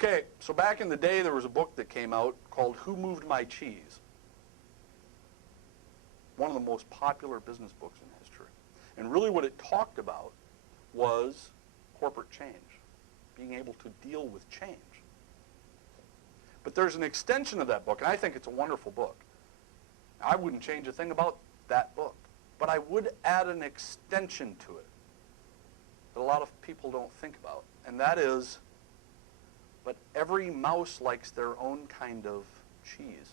Okay, so back in the day, there was a book that came out called Who Moved My Cheese? One of the most popular business books in history. And really what it talked about was corporate change, being able to deal with change. But there's an extension of that book, and I think it's a wonderful book. I wouldn't change a thing about that book, but I would add an extension to it that a lot of people don't think about, and that is, but every mouse likes their own kind of cheese.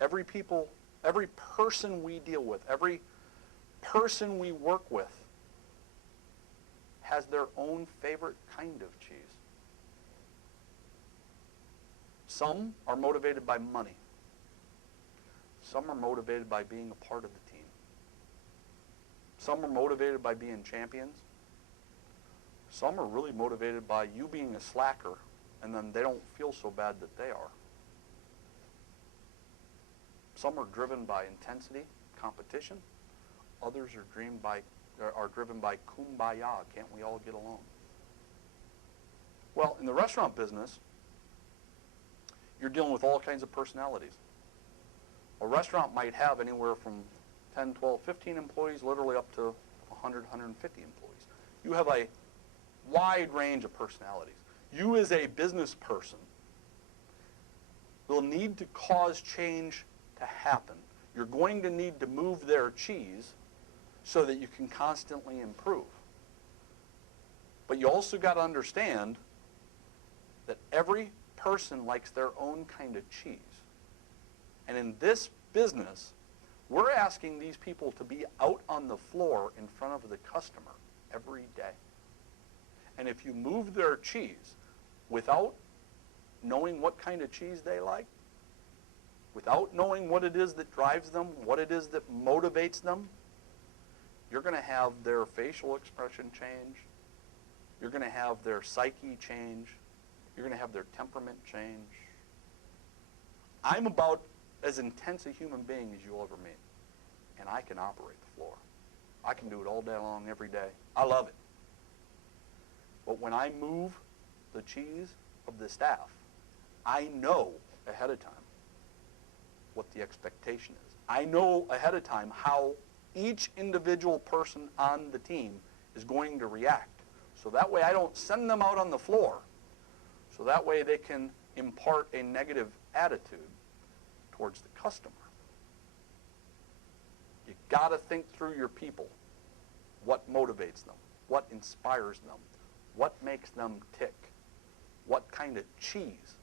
Every person we deal with, every person we work with has their own favorite kind of cheese. Some are motivated by money. Some are motivated by being a part of the team. Some are motivated by being champions. Some are really motivated by you being a slacker, and then they don't feel so bad that they are. Some are driven by intensity, competition. Others are driven by kumbaya. Can't we all get along? Well, in the restaurant business, you're dealing with all kinds of personalities. A restaurant might have anywhere from 10, 12, 15 employees, literally up to 100, 150 employees. You have a wide range of personalities. You as a business person will need to cause change to happen. You're going to need to move their cheese so that you can constantly improve. But you also got to understand that every person likes their own kind of cheese. And in this business, we're asking these people to be out on the floor in front of the customer every day. And if you move their cheese without knowing what kind of cheese they like, without knowing what it is that drives them, what it is that motivates them, you're going to have their facial expression change. You're going to have their psyche change. You're going to have their temperament change. I'm about as intense a human being as you'll ever meet. And I can operate the floor. I can do it all day long, every day. I love it. But when I move the cheese of the staff, I know ahead of time what the expectation is. I know ahead of time how each individual person on the team is going to react. So that way I don't send them out on the floor. So that way they can impart a negative attitude towards the customer. You got to think through your people. What motivates them? What inspires them? What makes them tick? What kind of cheese